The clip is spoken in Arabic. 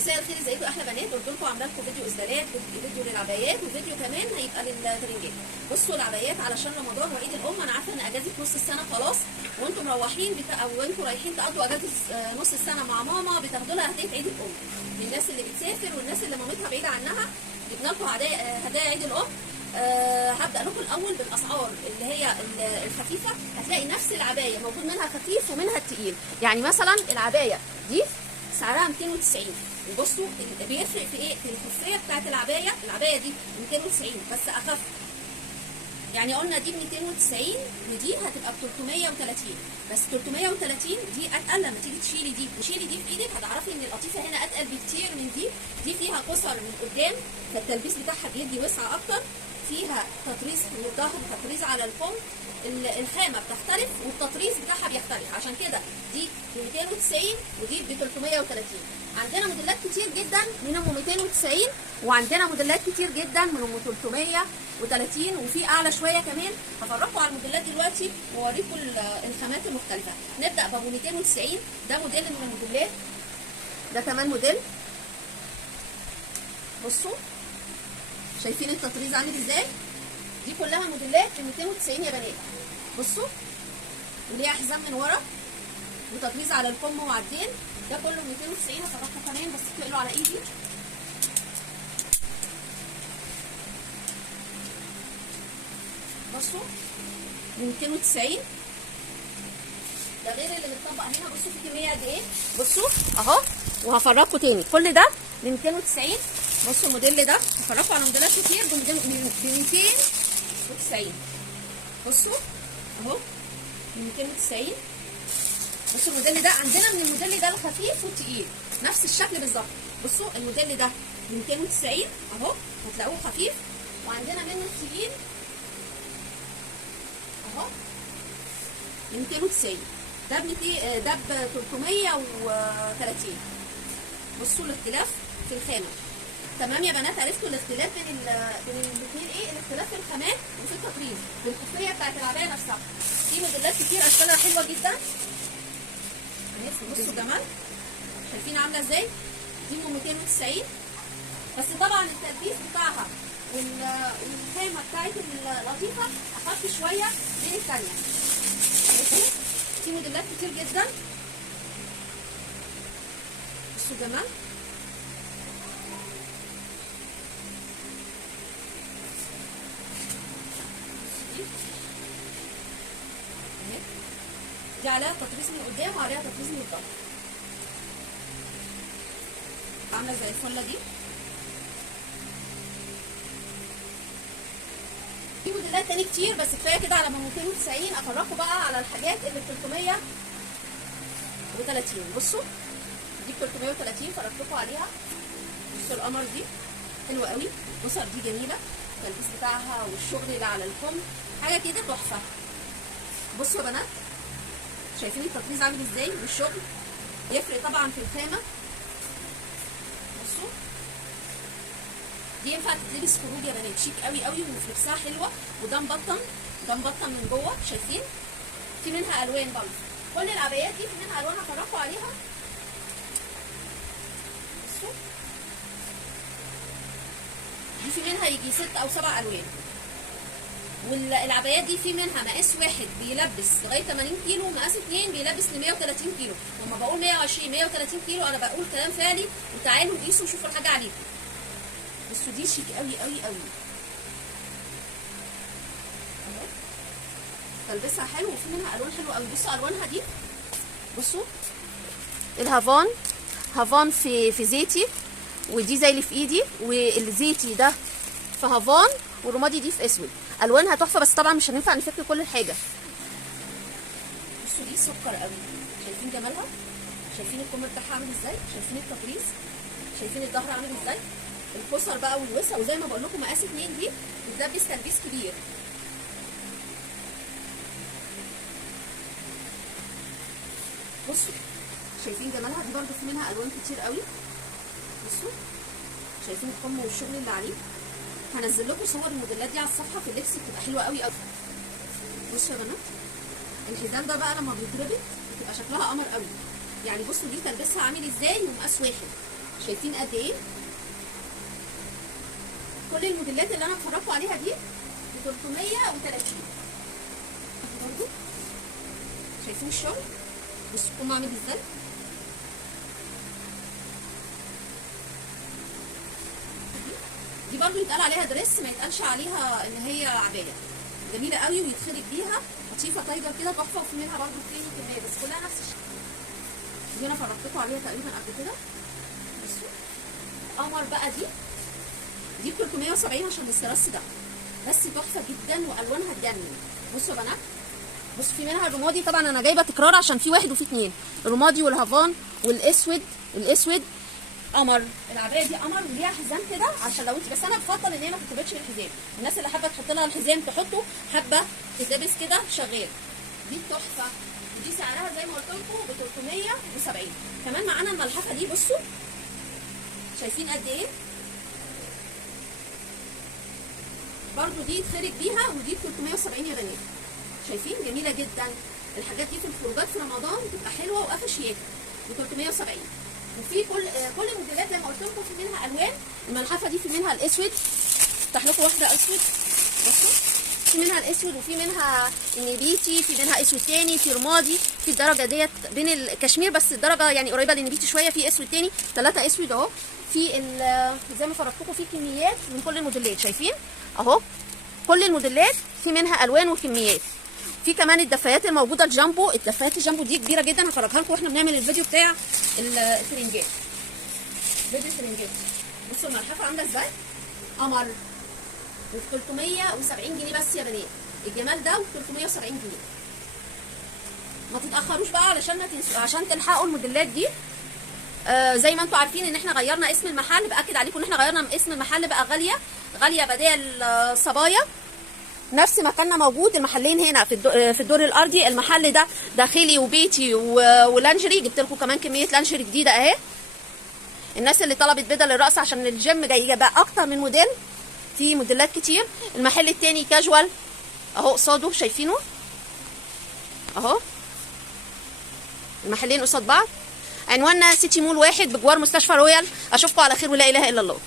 مساء الخير، ازيكم احلى بنات؟ قلت لكم عامله لكم فيديو اسدالات، فيديو للعبايات، وفيديو كمان هيبقى للترنجات. بصوا العبايات علشان رمضان وعيد الام، انا عارفه ان اجازه نص السنه خلاص، وانتم مروحين او انتم رايحين تقضوا اجازه نص السنه مع ماما، بتاخدوا لها هديه عيد الام. للناس اللي بتسافر والناس اللي مامتها بعيده عنها جبنا لكم هدايا عيد الام. هبدا لكم الاول بالاسعار اللي هي الخفيفه. هتلاقي نفس العبايه موجود منها خفيف ومنها التقيل. يعني مثلا العبايه دي سعرها 290. وبصوا بيفرق في ايه؟ في الخفيه بتاعت العبايه دي 290 بس اخف. يعني قلنا دي ب 290 ودي هتبقى ب 330، بس 330 دي اتقل. لما تيجي تشيلي دي وشيلي دي في ايدك هتعرفي ان القطيفه هنا اتقل بكتير من دي. دي فيها قصر من قدام، فالتلبيس بتاعها بيدي وسعه اكتر. فيها تطريز في الظهر وتطريز على الفم. الخامه بتختلف والتطريز بتاعها بيختلف، عشان كده دي ب 290 ودي ب 330. عندنا موديلات كتير جدا منهم 290، وعندنا موديلات كتير جدا منهم 330، وفي اعلى شويه كمان. هفرجكم على الموديلات دلوقتي واوريكم الخامات المختلفه. نبدا بابو 290، ده موديل من الموديلات. ده كمان موديل. بصوا شايفين التطريز عامل ازاي؟ دي كلها موديلات ب 290 يا بنات. بصوا وليها حزام من ورا وتطريز على الفم وعلى ده كله ب 290. هفرجكم كمان بس تقلوا على ايدي. بصوا ب 290. ده غير اللي متطبق هنا. بصوا في كميه قد ايه؟ بصوا اهو، وهفرجكم تاني كل ده ب 290. بصوا الموديل ده هفرجكم على موديلات كتير ب 290. بصوا اهو ب 290. بصوا الموديل ده عندنا من الموديل ده الخفيف والتقيل نفس الشكل بالظبط. بصوا الموديل ده ب 290 اهو، هتلاقوه خفيف، وعندنا منه التقيل اهو ب 290. ده ب 330. بصوا الاختلاف في الخامه. تمام يا بنات؟ عرفتوا الاختلاف بين الاثنين ايه؟ الاختلاف في الخامات وفي التطريز، في الخفيه بتاعت العبايه نفسها. في موديلات كتير اشكالها حلوه جدا. بصوا الجمال، شايفين عامله ازاي؟ دي ب 290، بس طبعا التلبيس بتاعها والخامه بتاعت اللطيفه اخف شويه من الثانيه. في موديلات كتير جدا. بصوا الجمال. دي عليها تطريز من قدام وعليها تطريز من الظهر، عامله زي الفله دي. في موديلات تاني كتير بس كفايه كده على 290. افرجكم بقى على الحاجات اللي ب 330. بصوا دي ب 330 فرجتكم عليها. بصوا القمر دي حلوه قوي. بصوا دي جميله، التلبيس بتاعها والشغل اللي على الفم حاجه كده تحفه. بصوا يا بنات شايفين التطريز عامل ازاي والشغل يفرق طبعا في الخامه. بصوا دي ينفع تتلبس خروج يا بنات، شيك قوي قوي وفي لبسها حلوه. وده مبطن، ده مبطن من جوه. شايفين في منها الوان برضه. كل العبايات دي في منها الوان هفرجكم عليها. بصوا دي في منها يجي 6 أو 7 الوان. والعبايات دي في منها مقاس واحد بيلبس لغايه 80 كيلو، ومقاس 2 بيلبس ل 130 كيلو. لما بقول 120 130 كيلو انا بقول كلام فعلي، وتعالوا قيسوا وشوفوا الحاجه عليكم. بصوا دي شيك قوي قوي قوي اهو، تلبسها حلو وفي منها الوان حلوه قوي. بصوا الوانها دي. بصوا هافان في زيتي، ودي زي اللي في ايدي، والزيتي ده في هافان، والرمادي دي في اسود. الوانها تحفه، بس طبعا مش هينفع نفك كل الحاجه. بصوا دي سكر قوي. شايفين جمالها؟ شايفين الكم بتاعها عامل ازاي؟ شايفين التطريز؟ شايفين الظهر عامل ازاي؟ القصر بقى والوسع. وزي ما بقول لكم مقاس 2 دي بتلبس تلبيس كبير. بصوا شايفين جمالها؟ دي برده في منها الوان كتير قوي. بصوا شايفين الكم والشغل اللي عليه. هنزل لكم صور الموديلات دي على الصفحه في اللبس، بتبقى حلوه قوي قوي. بصوا يا بنات الحزام ده بقى لما بيتربط بتبقى شكلها قمر قوي. يعني بصوا دي تلبسها عامل ازاي ومقاس واحد. شايفين قد ايه؟ كل الموديلات اللي انا بفرجكم عليها دي ب 330 برضه. شايفين الشغل؟ بصوا كم عامل ازاي؟ دي برضه يتقال عليها دريس، ما يتقالش عليها ان هي عبايه. جميله قوي ويتخرج بيها، قطيفه طايره كده تحفه، وفي منها برضه تاني كميه بس كلها نفس الشكل. دي انا فرجتكم عليها تقريبا قبل كده. بصوا قمر بقى، دي ب 370 عشان الاسترس ده، بس تحفه جدا والوانها تجنن. بصوا يا بنات، بصوا في منها الرمادي، طبعا انا جايبه تكرار عشان في واحد وفي اتنين، الرمادي والهافان والاسود. الاسود قمر. العبايه دي قمر وليها حزام كده عشان لو انت، بس انا بفضل ان هي ما تتربطش بالحزام. الناس اللي حابه تحط لها الحزام تحطه، حابه تتلبس كده شغال. دي تحفه، ودي سعرها زي ما قلت لكم ب 370. كمان معانا الملحفه دي، بصوا شايفين قد ايه؟ برضو دي يتخرج بيها، ودي ب 370 يا بنات. شايفين؟ جميله جدا. الحاجات دي في الخروجات في رمضان بتبقى حلوه واخر شياكه ب 370. وفي كل الموديلات زي ما قلت لكم في منها الوان. الملحفه دي في منها الاسود، افتح لكم واحده اسود. بصوا في منها الاسود، وفي منها النبيتي، في منها اسود تاني، في رمادي، في الدرجه ديت بين الكشمير بس الدرجه يعني قريبه للنبيتي شويه، في اسود تاني، 3 اسود اهو. في زي ما فرجتكم في كميات من كل الموديلات، شايفين اهو كل الموديلات في منها الوان وكميات. في كمان الدفايات الموجوده الجامبو. الدفايات الجامبو دي كبيره جدا، هفرجها لكم واحنا بنعمل الفيديو بتاع الترنجات. فيديو الترنجات. بصوا الملحفه عامله ازاي؟ قمر وب 370 جنيه بس يا بنات. الجمال ده ب 370 جنيه. ما تتاخروش بقى علشان ما تنسوا، عشان تلحقوا الموديلات دي. زي ما انتم عارفين ان احنا غيرنا اسم المحل، باكد عليكم ان احنا غيرنا اسم المحل بقى غاليه بدال صبايا. نفس مكاننا موجود، المحلين هنا في الدور الارضي. المحل ده داخلي وبيتي ولانجري. جبت لكم كمان كميه لانجري جديده اهي. الناس اللي طلبت بدل الرقص عشان الجيم جاي بقى اكتر من موديل، في موديلات كتير. المحل التاني كاجوال اهو قصاده، شايفينه اهو، المحلين قصاد بعض. عنواننا سيتي مول 1 بجوار مستشفى رويال. اشوفكم على خير ولا اله الا الله.